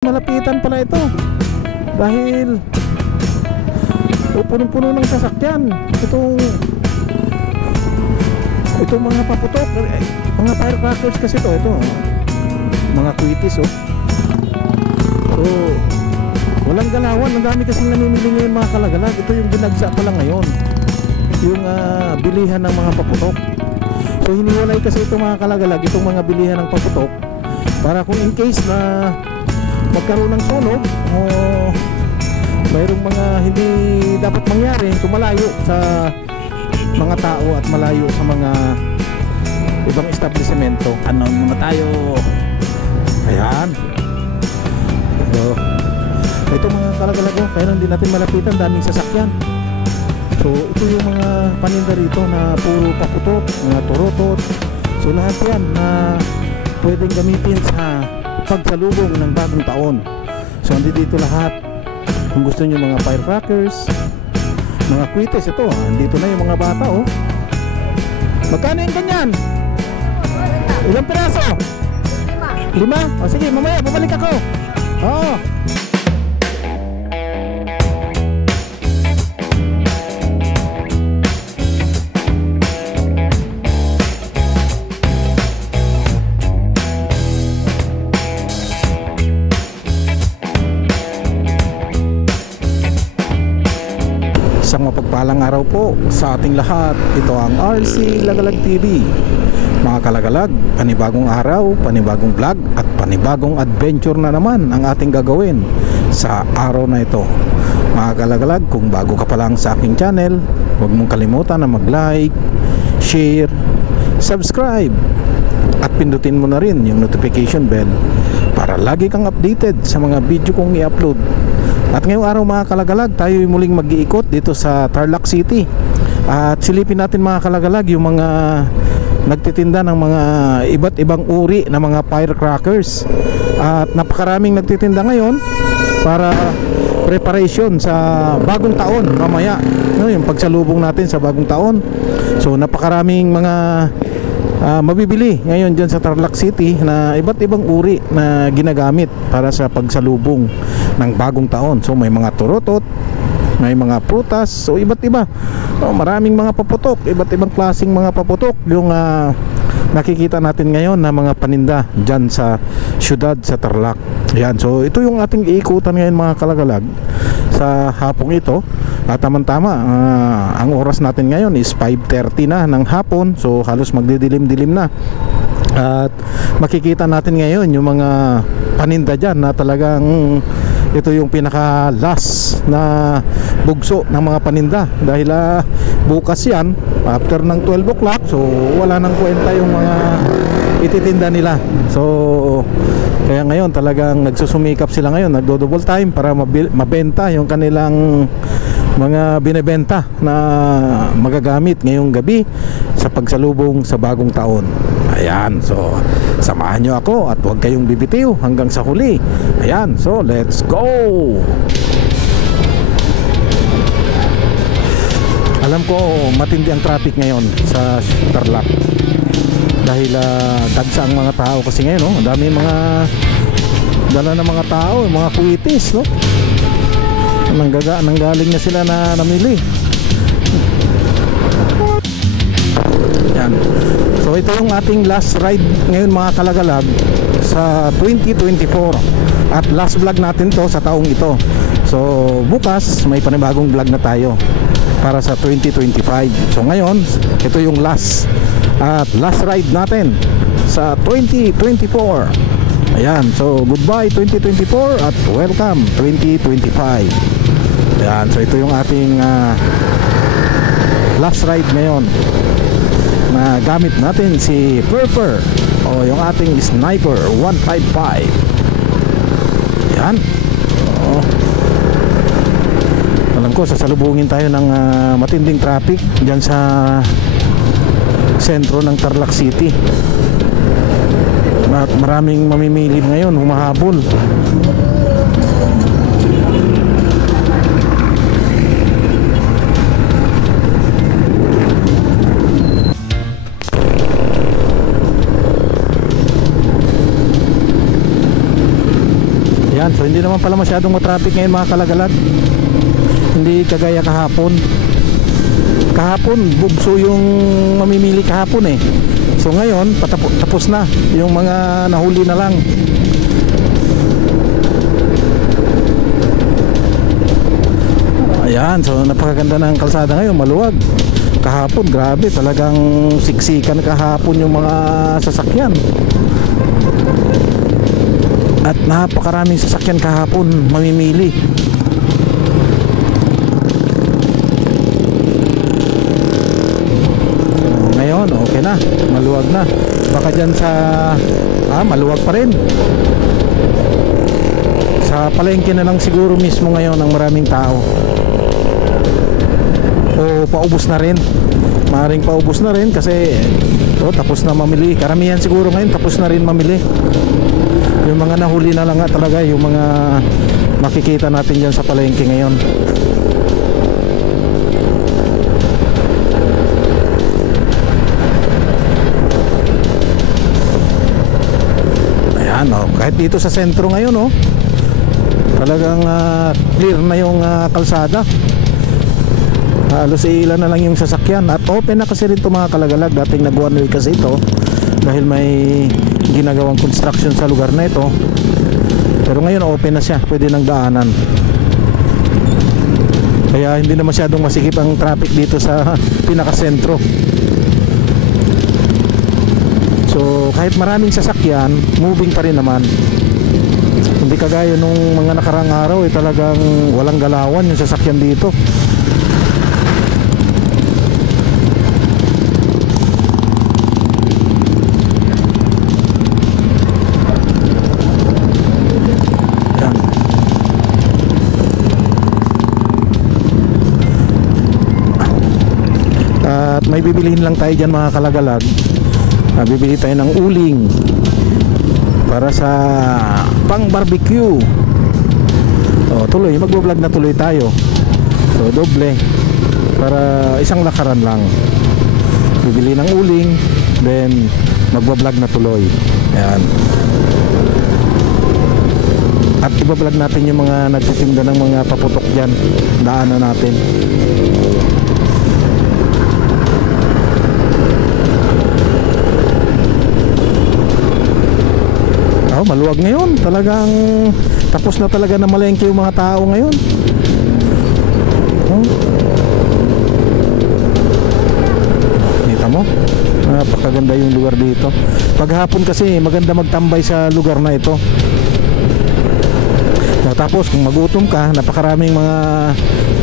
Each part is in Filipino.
Malapitan pala ito dahil punong-puno ng sasakyan. Itong mga paputok, mga firecrackers kasi ito mga kwitis. So walang galawan, ang dami kasing namimili ngayon mga kalagalag. Ito yung binagsa pa lang ngayon, yung bilihan ng mga paputok. So hiniwalay kasi ito mga kalagalag, itong mga bilihan ng paputok, para kung in case na magkaroon ng sunog o mayroong mga hindi dapat mangyari, so malayo sa mga tao at malayo sa mga ibang establishmento. Ano muna tayo, ayan. So ito mga kalagalago, kaya hindi natin malapitan, daming sasakyan. So ito yung mga paninda rito na puro paputok, mga turotot. So lahat yan na pwedeng gamitin sa pagsalubong ng bagong taon. So andito lahat. Kung gusto nyo mga firecrackers, mga kwites, ito andito na yung mga bata. Magkano yung ganyan? Ilang piraso? 5? O sige, mamaya bumalik ako. Oo. Isang mapagpalang araw po sa ating lahat. Ito ang RC Lagalag TV. Mga kalagalag, panibagong araw, panibagong vlog at panibagong adventure na naman ang ating gagawin sa araw na ito. Mga kalagalag, kung bago ka pa lang sa aking channel, huwag mong kalimutan na mag-like, share, subscribe at pindutin mo na rin yung notification bell para lagi kang updated sa mga video kong i-upload. At ngayong araw mga kalagalag, tayo muling mag-iikot dito sa Tarlac City. At silipin natin mga kalagalag yung mga nagtitinda ng mga iba't ibang uri na mga firecrackers. At napakaraming nagtitinda ngayon para preparation sa bagong taon mamaya, yung pagsalubong natin sa bagong taon. So napakaraming mga mabibili ngayon dyan sa Tarlac City na iba't ibang uri na ginagamit para sa pagsalubong ng bagong taon. So may mga turotot, may mga prutas, so iba't iba. So, maraming mga paputok, iba't ibang klaseng mga paputok yung nakikita natin ngayon na mga paninda dyan sa syudad sa Tarlac. Yan, so ito yung ating iikutan ngayon mga kalagalag sa hapong ito. At tamang-tama, ang oras natin ngayon is 5:30 na ng hapon. So halos magdidilim-dilim na. At makikita natin ngayon yung mga paninda dyan na talagang ito yung pinaka last na bugso ng mga paninda. Dahil bukas yan, after ng 12 o'clock, so wala nang kwenta yung mga ititinda nila. So kaya ngayon talagang nagsusumikap sila ngayon, nagdo-double time para mabenta yung kanilang mga binebenta na magagamit ngayong gabi sa pagsalubong sa bagong taon. Ayan, so samahan nyo ako at huwag kayong bibitiw hanggang sa huli. Ayan, so let's go! Alam ko matindi ang traffic ngayon sa Tarlac dahil dagsa ang mga tao kasi ngayon, no? Ang dami mga dala ng mga tao, mga kwitis, no? Nanggaling na sila na namili. Yan. So ito yung ating last ride ngayon mga kalagalag sa 2024 at last vlog natin to sa taong ito. So bukas may panibagong vlog na tayo para sa 2025. So ngayon ito yung last at last ride natin sa 2024. Ayan, so goodbye 2024 at welcome 2025. Ayan, so ito yung ating last ride ngayon na gamit natin si Purper o yung ating Sniper 155. Ayan. Alam ko sasalubungin tayo ng matinding traffic dyan sa sentro ng Tarlac City. At maraming mamimili ngayon, humahabol. So hindi naman pala masyadong matraffic ngayon mga kalagalag. Hindi kagaya kahapon. Kahapon bugso yung mamimili kahapon eh. So ngayon tapos na, yung mga nahuli na lang. Ayan, so napakaganda ng kalsada ngayon, maluwag. Kahapon grabe, talagang siksikan kahapon yung mga sasakyan. At napakaraming sasakyan kahapon mamimili. Ngayon okay na, maluwag na. Baka dyan sa maluwag pa rin. Sa palengke na lang siguro mismo ngayon ang maraming tao. O paubos na rin. Maaaring paubos na rin kasi tapos na mamili. Karamihan siguro ngayon tapos na rin mamili. Yung mga nahuli na lang nga talaga, yung mga makikita natin dyan sa palengke ngayon. Ayan, kahit dito sa sentro ngayon talagang clear na yung kalsada. Halos ilan na lang yung sasakyan. At open na kasi rin ito mga kalagalag. Dating nag one way kasi ito dahil may ginagawang construction sa lugar na ito. Pero ngayon open na siya, pwede nang daanan. Kaya hindi na masyadong masikip ang traffic dito sa pinakasentro. So kahit maraming sasakyan, moving pa rin naman. Hindi kagaya nung mga nakarang araw talagang walang galawan yung sasakyan dito. May bibilihin lang tayo dyan mga kalagalag. Bibili tayo ng uling para sa pang barbecue. Tuloy, magbablog na tuloy tayo. So doble para isang lakaran lang. Bibili ng uling, then magbablog na tuloy. Ayan. At ibablog natin yung mga nagtitinda ng mga paputok dyan. Daanan natin. Maluwag ngayon, talagang tapos na talaga na malengke yung mga tao ngayon. Kita mo, napakaganda yung lugar dito. Paghapon kasi maganda magtambay sa lugar na ito. Tapos kung magutom ka, napakaraming mga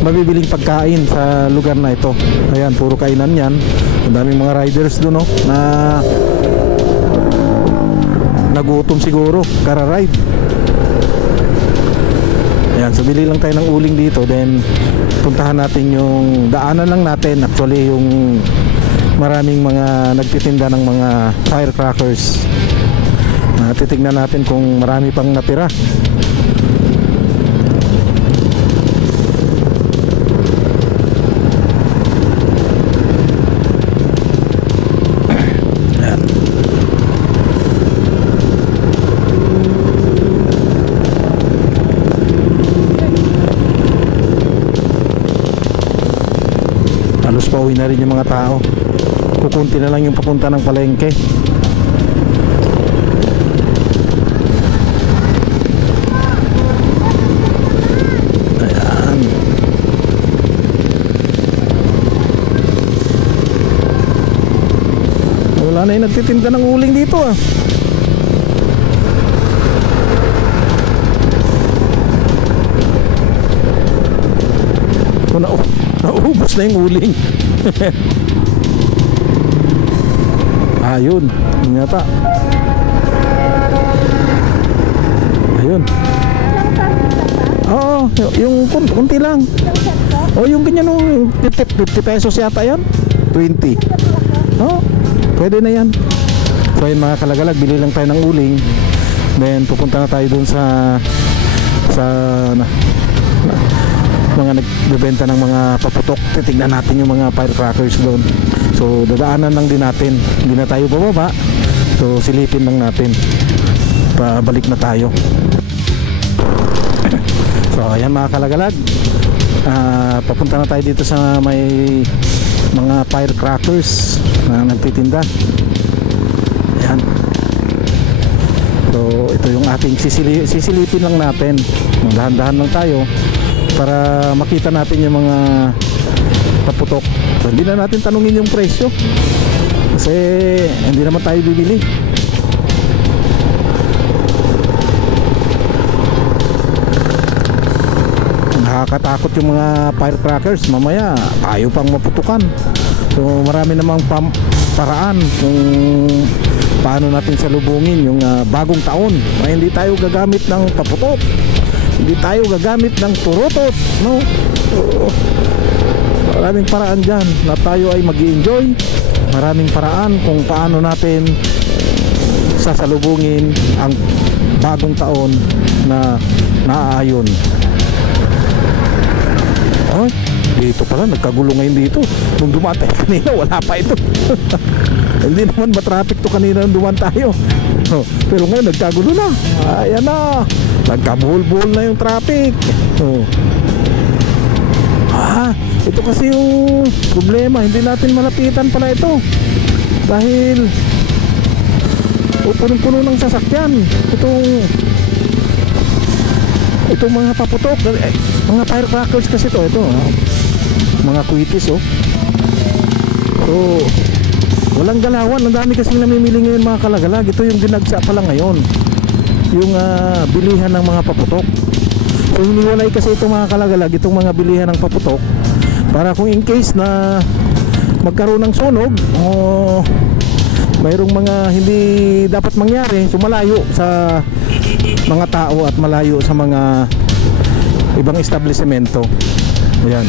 mabibiling pagkain sa lugar na ito. Ayan, puro kainan yan. Ang daming mga riders doon na nagutom siguro, kara-ride. Ayan, so bili lang tayo ng uling dito, then puntahan natin yung daanan lang natin. Actually yung maraming mga nagtitinda ng mga firecrackers. Titignan natin kung marami pang natira. Pauwi na rin yung mga tao. Kukunti na lang yung papunta ng palengke. Ayan. Wala na yung nagtitinda ng uling dito naubos na yung uling. Ayun, yun yata. Ayun. Oo, yung kunti lang. Yung ganyan yung 50 pesos yata yan. 20. Pwede na yan. So yun mga kalagalag, bili lang tayo ng uling. Then pupunta na tayo dun sa mga nagbebenta ng mga paputok. Titignan natin yung mga firecrackers doon. So dadaanan lang din natin, hindi na tayo bababa. So silipin lang natin. Pabalik na tayo. ayan mga kalagalag, papunta na tayo dito sa may mga firecrackers na nagtitinda. Ayan. So ito yung ating sisilipin lang natin. Magdahan-dahan lang tayo para makita natin yung mga paputok. So, hindi na natin tanungin yung presyo kasi hindi naman tayo bibili. Nakakatakot yung mga firecrackers, mamaya tayo pang maputukan. So marami namang paraan kung paano natin salubungin yung bagong taon. Hindi tayo gagamit ng paputok, hindi tayo gagamit ng turutot, no? So, maraming paraan dyan na tayo ay mag-i-enjoy. Maraming paraan kung paano natin sasalubungin ang bagong taon na naaayon. Oh, dito pala nagkagulo ngayon dito. Nung dumaan tayo kanina wala pa ito. Hindi naman ba-traffic to kanina nung dumaan tayo. Pero ngayon nagkagulo na. Ayan na, nagkabuhol-buhol na yung traffic. Ito kasi yung problema, hindi natin malapitan pala ito dahil punong-puno ng sasakyan. Itong mga paputok, mga firecrackers kasi ito mga kwitis. So walang galawan, ang dami kasing namimili ngayon mga kalagalag. Ito yung ginagsa pala ngayon, yung bilihan ng mga paputok. So hiniwalay kasi ito mga kalagalag, itong mga bilihan ng paputok, para kung in case na magkaroon ng sunog o mayroong mga hindi dapat mangyari, so malayo sa mga tao at malayo sa mga ibang establishmento. Ayan.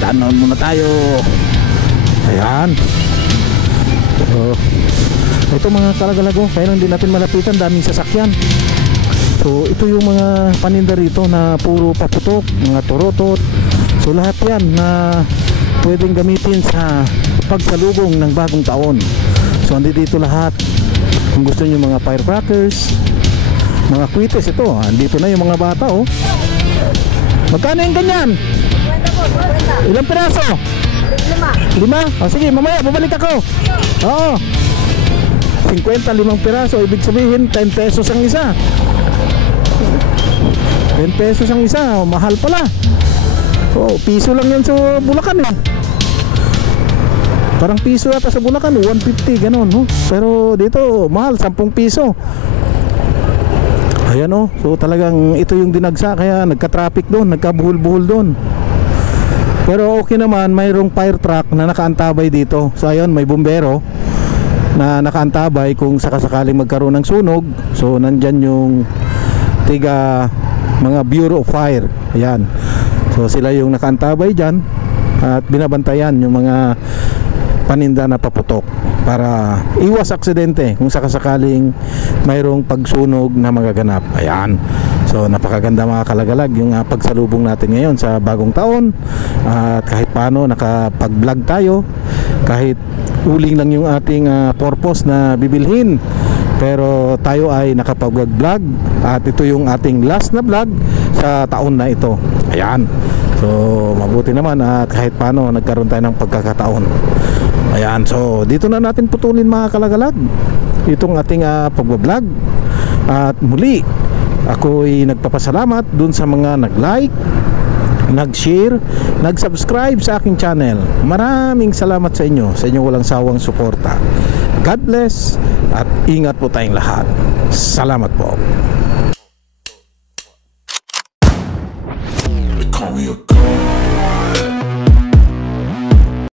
Daanan muna tayo. Ayan. So, ito mga kalagalago, kaya hindi natin malapitan, daming sasakyan. So ito yung mga paninda rito na puro paputok, mga turotot. So lahat yan na pwedeng gamitin sa pagsalubong ng bagong taon. So andito lahat. Kung gusto nyo mga firecrackers, mga kwites, ito andito na yung mga bata. Magkano yung ganyan? 50. Ilang piraso? 5. O sige, mamaya babalik ako. Oo, 55 piraso, ibig sabihin 10 pesos ang isa. 10 pesos ang isa, mahal pala. Piso lang yan sa Bulacan Parang piso yata sa Bulacan, 150 ganon, no? Pero dito mahal, 10 piso. Ayan so talagang ito yung dinagsa, kaya nagka-traffic doon, nagkabuhol-buhol doon. Pero okay naman, mayroong fire truck na nakaantabay dito. So ayun, may bumbero na nakaantabay kung sakasakaling magkaroon ng sunog. So nandyan yung mga Bureau of Fire. Ayan. So sila yung nakaantabay dyan at binabantayan yung mga paninda na paputok para iwas aksidente kung sakasakaling mayroong pagsunog na magaganap. Ayan. So napakaganda mga kalagalag yung pagsalubong natin ngayon sa bagong taon. At kahit paano nakapag-vlog tayo, kahit uling lang yung ating purpose na bibilhin, pero tayo ay nakapag-vlog at ito yung ating last na vlog sa taon na ito. Ayan. So mabuti naman at kahit paano nagkaroon tayo ng pagkakataon. Ayan, so dito na natin putulin mga kalagalag itong ating pag-vlog. At muli, ako'y nagpapasalamat dun sa mga nag-like, nag-share, nag-subscribe sa aking channel. Maraming salamat sa inyong walang sawang suporta. God bless at ingat po tayong lahat. Salamat po.